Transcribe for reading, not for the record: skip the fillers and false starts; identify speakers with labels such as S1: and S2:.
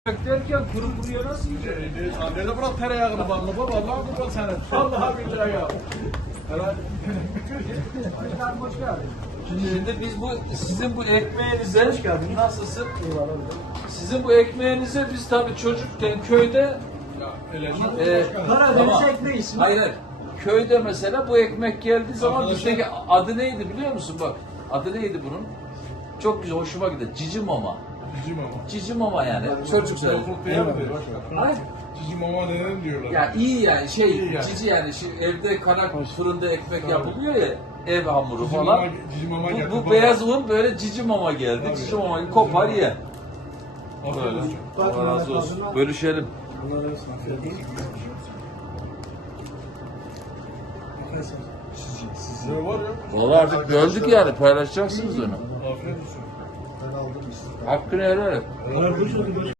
S1: Derken kuru kuruya nasıl yiyeceksin?
S2: Nerede bırak tereyağını bana baba? Allah'ım kurban senin. Vallahi billahi ya.
S1: Başkanım hoş geldin.
S3: Şimdi biz sizin bu ekmeğinize nasılsın? Sizin bu ekmeğinize biz tabii çocukken köyde
S1: Karadeniz
S3: tamam.
S1: ekmeği ismi.
S3: Hayır. Köyde mesela bu ekmek geldiği zaman bizdeki adı neydi biliyor musun bak? Adı neydi bunun? Çok güzel hoşuma gider. Cici mama.
S2: Cici mama.
S3: Cici mama yani. Çocuk söyledi.
S2: Yokluk değil mi? Başka.
S3: Ay.
S2: Cici mama neden diyorlar?
S3: Ya iyi yani
S2: İyi yani.
S3: cici yani evde fırında ekmek yapılıyor ya ev hamuru
S2: Cici
S3: falan.
S2: mama, cici mama
S3: Bu
S2: yakın.
S3: beyaz un böyle cici mama geldi.
S2: Tabii.
S3: Cici mamayı kopar ye.
S2: Afiyet
S3: Böyle.
S2: olsun.
S3: Allah razı olsun. Bölüşelim.
S2: Ne var ya?
S3: Vallahi artık böldük yani paylaşacaksınız onu.
S2: Afiyet olsun.
S3: Hakkını helal et.